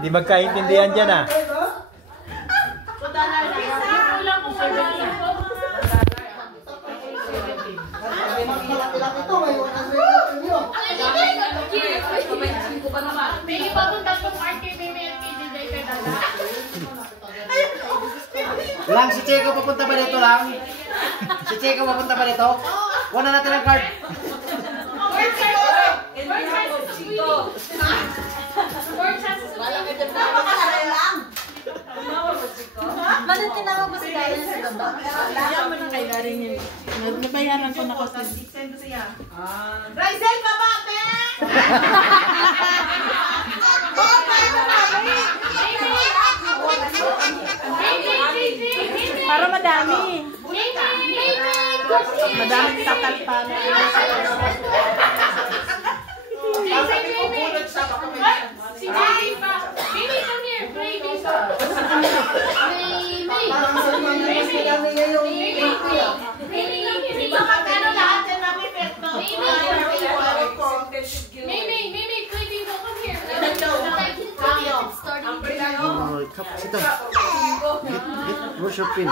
Hindi magkaintindihan dyan ah. Lang, si Checo papunta ba dito lang? Si Checo papunta ba dito? Wala natin ang card. Bakit tinawag mo si Karen sa gaba? Kaya mo na kay Karen yun. Nabayaran ko na kasi. Raizel, baba, te! Para madami. Madami takal para. Si Jamie pa. Baby, come here. Play this. Sito. Where's your pin?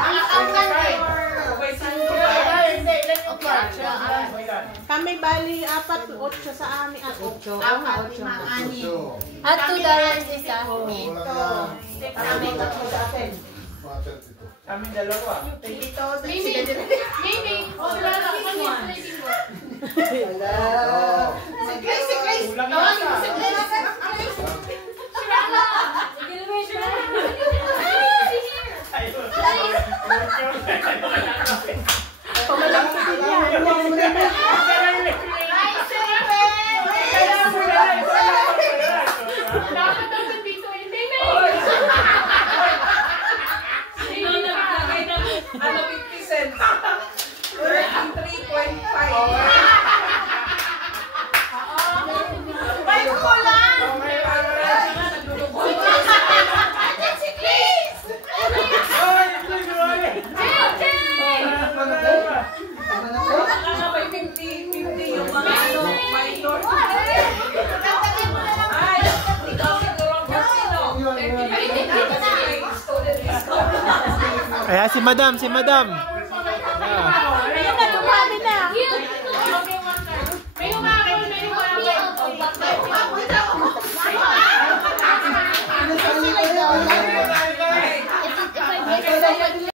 Kami bali 4, 8 sa amin. 8. At $2 isa. Kami dalawa. Maybe. Ayan si Madam.